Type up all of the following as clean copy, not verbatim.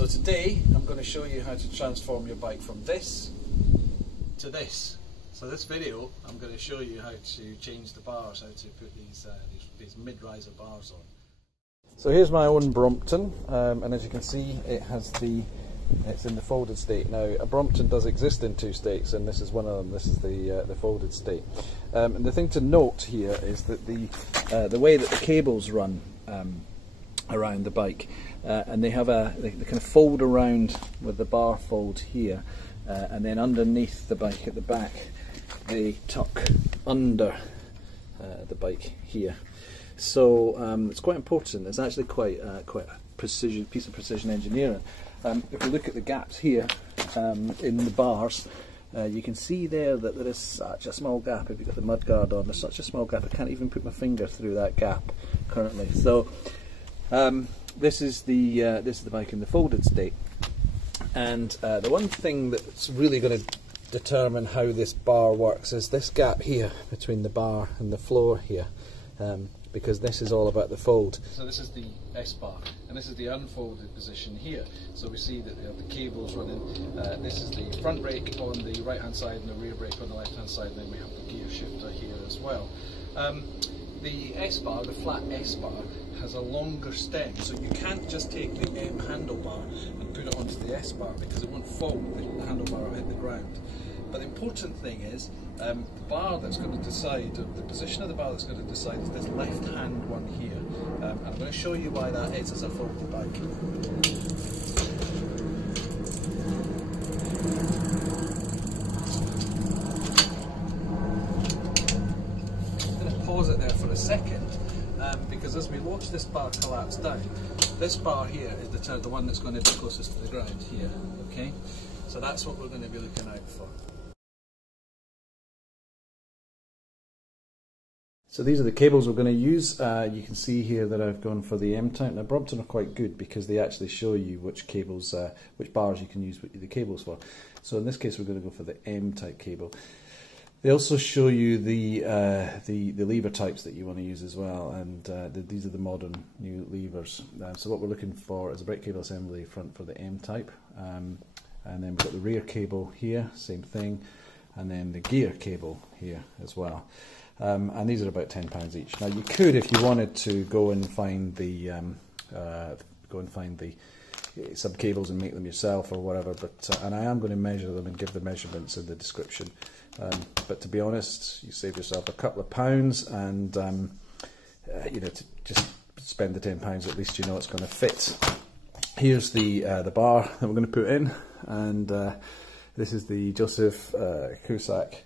So today I'm going to show you how to transform your bike from this to this. So this video I'm going to show you how to change the bars, how to put these mid-riser bars on. So here's my own Brompton, and as you can see it's in the folded state. Now a Brompton does exist in two states, and this is one of them. This is the folded state. And the thing to note here is that the way that the cables run around the bike, and they kind of fold around with the bar fold here, and then underneath the bike at the back they tuck under the bike here. So it's quite important. It's actually quite a piece of precision engineering. If we look at the gaps here in the bars, you can see there that there is such a small gap. If you've got the mudguard on, there's such a small gap. I can't even put my finger through that gap currently. So this is the bike in the folded state, and the one thing that's really going to determine how this bar works is this gap here between the bar and the floor here. Because this is all about the fold. So this is the S-bar, and this is the unfolded position here. So we see that we have the cables running. This is the front brake on the right hand side and the rear brake on the left hand side, and then we have the gear shifter here as well. The S-bar, the flat S-bar, has a longer stem, so you can't just take the M handlebar and put it onto the S-bar because it won't fold, the handlebar will hit the ground. But the important thing is, the bar that's going to decide, the position of the bar that's going to decide is this left hand one here. And I'm going to show you why that is as I fold the bike. I'm going to pause it there for a second, because as we watch this bar collapse down, this bar here is the one that's going to be closest to the ground here. Okay, so that's what we're going to be looking out for. So these are the cables we're going to use. You can see here that I've gone for the M-type. Now Brompton are quite good because they actually show you which cables, which bars you can use the cables for. So in this case we're going to go for the M-type cable. They also show you the lever types that you want to use as well, and these are the modern new levers. So what we're looking for is a brake cable assembly front for the M-type, and then we've got the rear cable here, same thing, and then the gear cable here as well. And these are about £10 each. Now you could, if you wanted to, go and find the sub cables and make them yourself or whatever. But and I am going to measure them and give the measurements in the description. But to be honest, you save yourself a couple of pounds, and you know, to just spend the £10. At least you know it's going to fit. Here's the bar that we're going to put in, and this is the Joseph Kuosac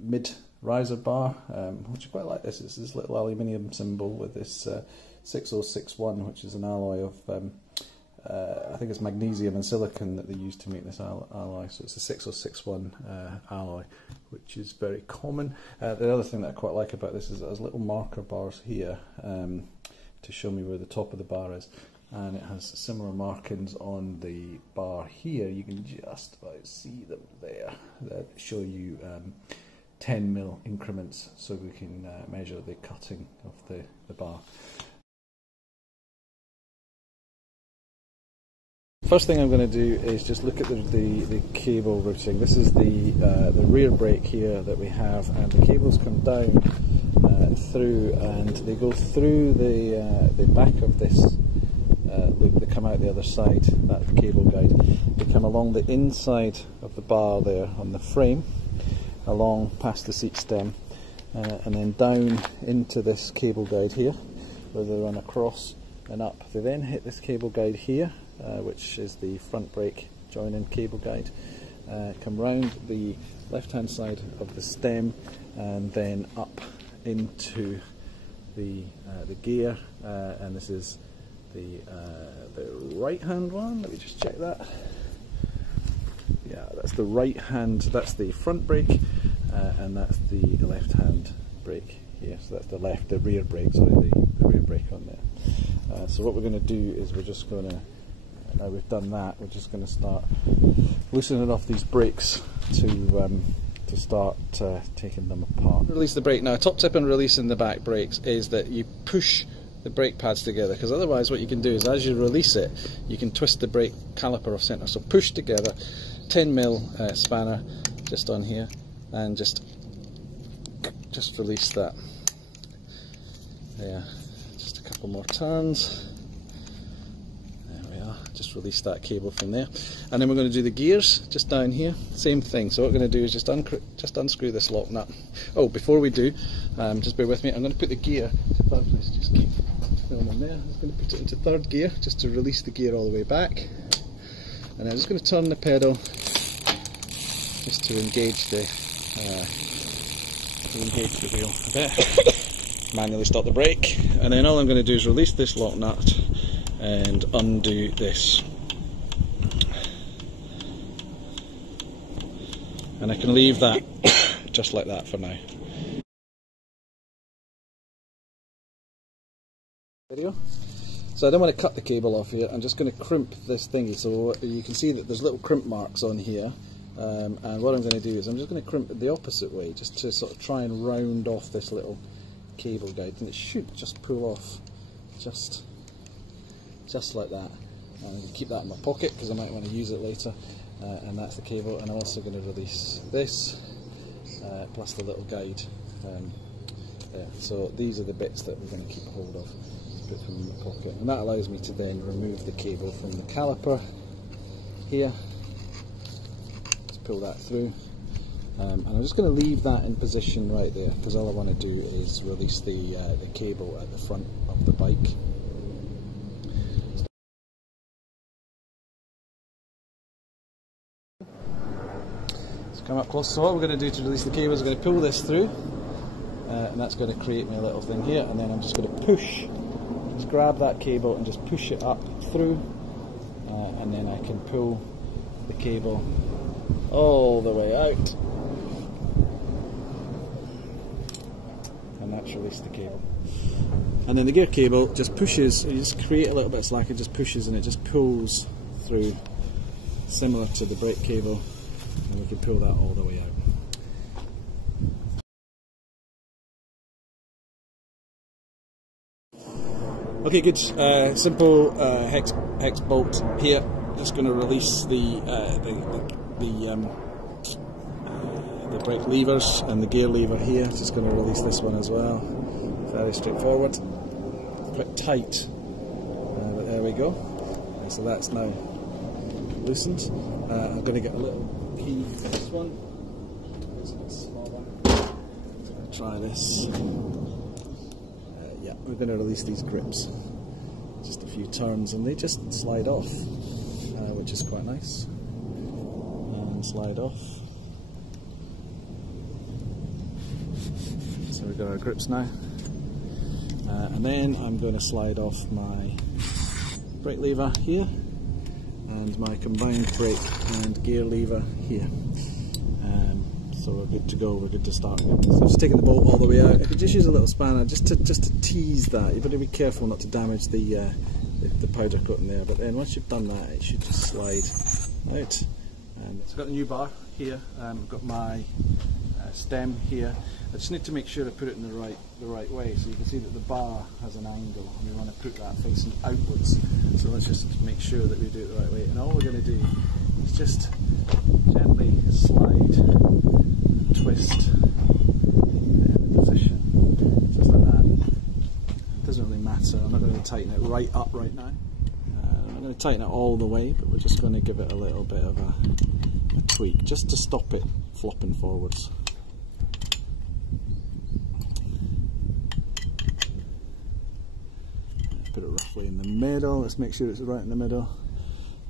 mid-riser bar, which I quite like. This is this little aluminium symbol with this 6061, which is an alloy of I think it's magnesium and silicon that they use to make this alloy. So it's a 6061 alloy, which is very common. The other thing that I quite like about this is it has little marker bars here to show me where the top of the bar is, and it has similar markings on the bar here. You can just about see them there that show you 10mm increments, so we can measure the cutting of the bar. First thing I'm going to do is just look at the cable routing. This is the rear brake here that we have, and the cables come down through, and they go through the back of this loop. They come out the other side, that cable guide. They come along the inside of the bar there on the frame, along past the seat stem, and then down into this cable guide here, where they run across and up. They then hit this cable guide here, which is the front brake join-in cable guide, come round the left hand side of the stem, and then up into the gear, and this is the right hand one. Let me just check that. Yeah, that's the right hand, that's the front brake, and that's the left hand brake here. So that's the rear brake, sorry, the rear brake on there. So what we're going to do is we're just going to, now we've done that, we're just going to start loosening off these brakes to start taking them apart. Release the brake. Now, a top tip on releasing the back brakes is that you push the brake pads together, because otherwise what you can do is as you release it you can twist the brake caliper off centre. So push together, 10mm spanner just on here, and just release that. Yeah, just a couple more turns. There we are, just release that cable from there. And then we're going to do the gears just down here, same thing. So what we're going to do is just unscrew this lock nut. Oh, before we do, just bear with me, I'm going to put the gear to third place. Just keep filming there. I'm going to put it into third gear just to release the gear all the way back. And I'm just going to turn the pedal just to engage the wheel a bit. Manually stop the brake, and then all I'm going to do is release this lock nut and undo this. And I can leave that just like that for now. Video. So I don't want to cut the cable off here, I'm just going to crimp this thingy. So you can see that there's little crimp marks on here. And what I'm going to do is I'm just going to crimp it the opposite way, just to sort of try and round off this little cable guide, and it should just pull off just like that. I'm going to keep that in my pocket because I might want to use it later. And that's the cable, and I'm also going to release this plus the little guide there. So these are the bits that we're going to keep a hold of. Just put them in my pocket, and that allows me to then remove the cable from the caliper here. Just pull that through. And I'm just going to leave that in position right there, because all I want to do is release the cable at the front of the bike. Let's come up close. So what we're going to do to release the cable is we're going to pull this through, and that's going to create me a little thing here, and then I'm just going to push, just grab that cable and just push it up through, and then I can pull the cable all the way out. That's released the cable. And then the gear cable just pushes, you just create a little bit of slack, it just pushes and it just pulls through, similar to the brake cable, and we can pull that all the way out. Okay, good. Simple hex bolt here. Just going to release the brake levers and the gear lever here. Just going to release this one as well. Very straightforward. Quite tight, but there we go. And so that's now loosened. I'm going to get a little key for this one. It's a small one. So I'm going to try this. Yeah, we're going to release these grips. Just a few turns and they just slide off, which is quite nice. And slide off. So we've got our grips now, and then I'm going to slide off my brake lever here and my combined brake and gear lever here. So we're good to go, we're good to start. So just taking the bolt all the way out. I could just use a little spanner just to tease that. You've got to be careful not to damage the powder coating there, but then once you've done that it should just slide out. And so I've got the new bar here, I've got my stem here. I just need to make sure I put it in the right way, so you can see that the bar has an angle and we want to put that facing outwards. So let's just make sure that we do it the right way, and all we're going to do is just gently slide and twist in position, just like that. It doesn't really matter, I'm not going to tighten it right up right now. I'm not going to tighten it all the way, but we're just going to give it a little bit of a tweak, just to stop it flopping forwards. Put it roughly in the middle. Let's make sure it's right in the middle.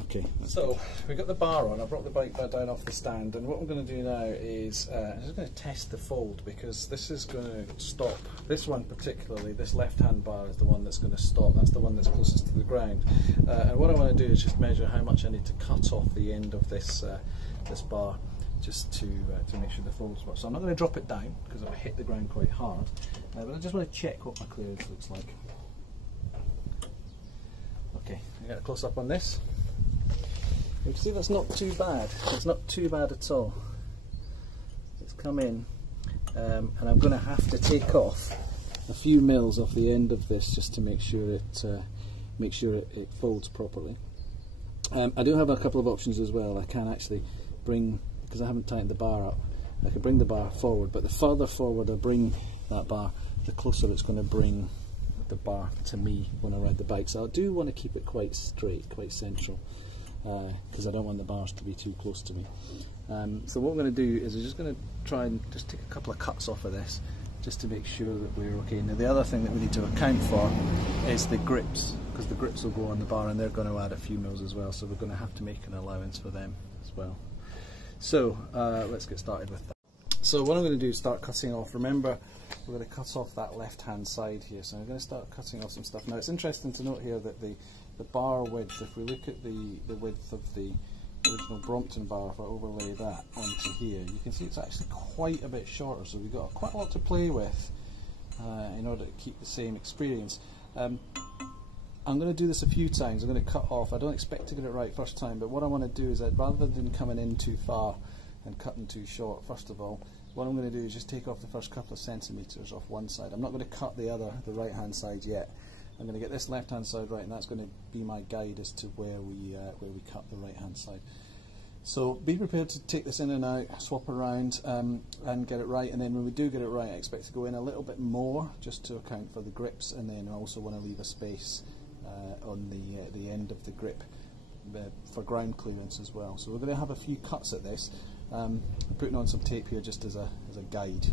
Okay. So we got the bar on. I brought the bike back down off the stand, and what I'm going to do now is I'm just going to test the fold, because this is going to stop. This one particularly, this left-hand bar is the one that's going to stop. That's the one that's closest to the ground. And what I want to do is just measure how much I need to cut off the end of this this bar, just to make sure the folds work. So I'm not going to drop it down because I've hit the ground quite hard, but I just want to check what my clearance looks like. Okay, I get a close up on this. You can see that's not too bad. It's not too bad at all. It's come in, and I'm going to have to take off a few mils off the end of this just to make sure it folds properly. I do have a couple of options as well. I can actually bring, because I haven't tightened the bar up, I could bring the bar forward, but the further forward I bring that bar, the closer it's going to bring the bar to me when I ride the bike. So I do want to keep it quite straight, quite central, because I don't want the bars to be too close to me. So what I'm going to do is I'm just going to try and just take a couple of cuts off of this, just to make sure that we're okay. Now the other thing that we need to account for is the grips, because the grips will go on the bar and they're going to add a few mils as well, so we're going to have to make an allowance for them as well. So let's get started with that. So what I'm going to do is start cutting off. Remember, we're going to cut off that left hand side here, so I'm going to start cutting off some stuff. Now it's interesting to note here that the bar width, if we look at the width of the original Brompton bar, if I overlay that onto here, you can see it's actually quite a bit shorter, so we've got quite a lot to play with in order to keep the same experience. I'm going to do this a few times. I'm going to cut off. I don't expect to get it right first time, but what I want to do is that rather than coming in too far and cutting too short, first of all, what I'm going to do is just take off the first couple of centimetres off one side. I'm not going to cut the right hand side yet. I'm going to get this left hand side right, and that's going to be my guide as to where we cut the right hand side. So be prepared to take this in and out, swap around, and get it right. And then when we do get it right, I expect to go in a little bit more just to account for the grips, and then I also want to leave a space on the end of the grip for ground clearance as well. So we're going to have a few cuts at this. Putting on some tape here just as a guide.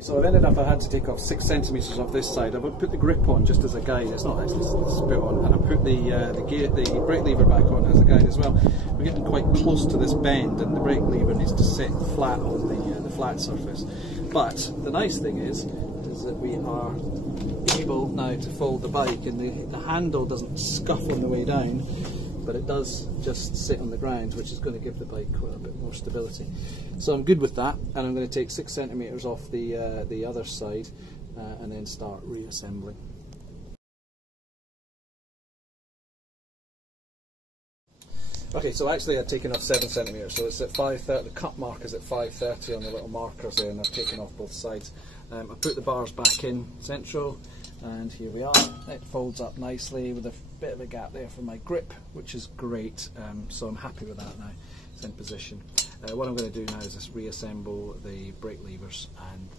So I've ended up, I had to take off 6 centimetres off this side. I've put the grip on just as a guide. It's not actually spit on, and I put the brake lever back on as a guide as well. We're getting quite close to this bend, and the brake lever needs to sit flat on the flat surface. But the nice thing is that we are able now to fold the bike, and the handle doesn't scuff on the way down, but it does just sit on the ground, which is going to give the bike quite a bit more stability. So I'm good with that, and I'm going to take 6 centimetres off the other side and then start reassembling. Okay, so actually I've taken off 7 centimetres, so it's at 530. The cut mark is at 530 on the little markers there, and I've taken off both sides. I put the bars back in central, and here we are. It folds up nicely with a bit of a gap there for my grip, which is great, so I'm happy with that now. It's in position. What I'm going to do now is just reassemble the brake levers and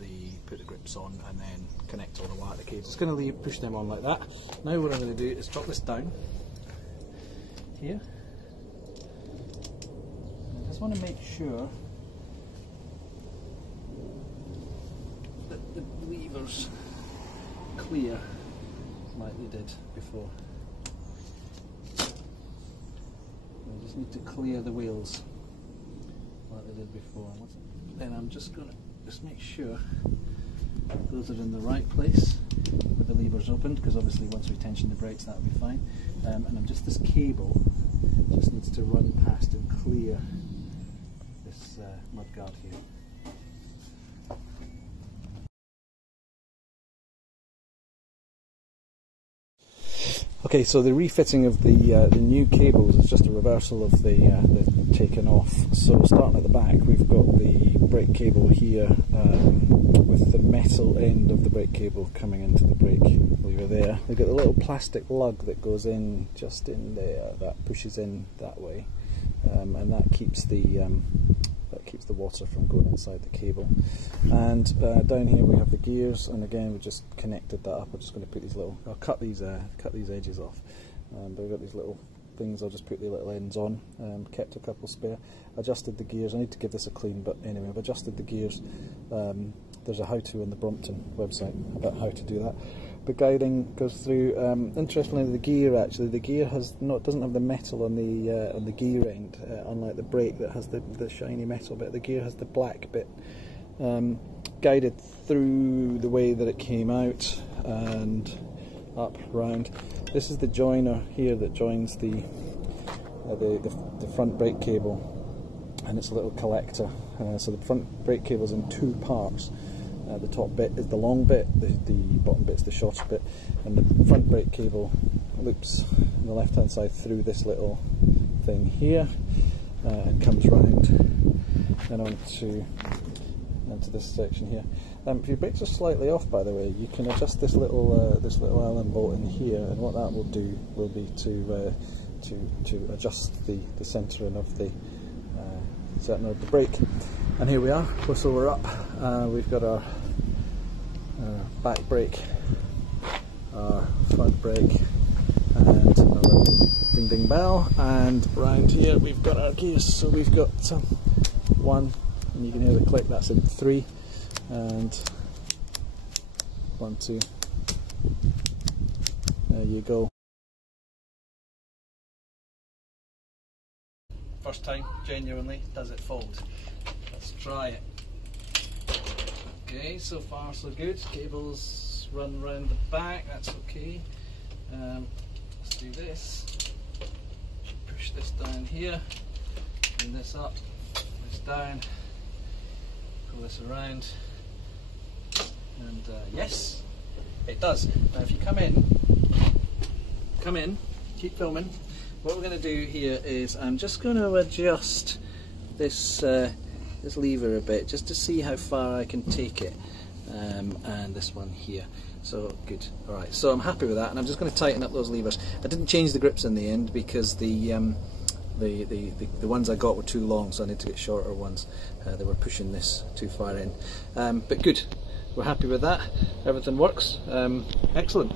put the grips on, and then connect all the wire to the cables. Just going to push them on like that. Now what I'm going to do is drop this down here. I just want to make sure that the levers clear like they did before. I just need to clear the wheels like they did before. Then I'm just going to make sure those are in the right place with the levers opened, because obviously once we tension the brakes that'll be fine. And this cable just needs to run past and clear this mudguard here. Okay, so the refitting of the new cables is just a reversal of the taken off. So starting at the back, we've got the brake cable here with the metal end of the brake cable coming into the brake lever there. We've got the little plastic lug that goes in just in there, that pushes in that way, and that keeps the water from going inside the cable. And down here we have the gears, and again we just connected that up. I'm just going to put these little, I'll cut these edges off, but we've got these little things. I'll just put the little ends on. Kept a couple spare. Adjusted the gears. I need to give this a clean, but anyway, I've adjusted the gears. There's a how-to on the Brompton website about how to do that. The guiding goes through. Interestingly, the gear doesn't have the metal on the gear end, unlike the brake that has the shiny metal bit. The gear has the black bit. Guided through the way that it came out and up round. This is the joiner here that joins the front brake cable, and it's a little collector. So the front brake cable is in 2 parts. The top bit is the long bit, the bottom bit is the shorter bit, and the front brake cable loops on the left hand side through this little thing here and comes round then onto this section here. If your brakes are slightly off, by the way, you can adjust this little Allen bolt in here, and what that will do will be to adjust the centering of the brake. And here we are, whistle we're up. We've got our back brake, our front brake, and our little ding ding bell, and around here we've got our gears. So we've got 1, and you can hear the click, that's in 3, and 1, 2, there you go. First time, genuinely, does it fold? Let's try it. Okay, so far so good. Cables run round the back, that's okay. Let's do this. Push this down here, bring this up, this down, pull this around, and yes, it does. Now if you come in, keep filming. What we're going to do here is I'm just going to adjust this this lever a bit just to see how far I can take it, and this one here. So good. Alright, so I'm happy with that, and I'm just going to tighten up those levers. I didn't change the grips in the end because the ones I got were too long, so I need to get shorter ones. They were pushing this too far in. But good, we're happy with that. Everything works. Excellent.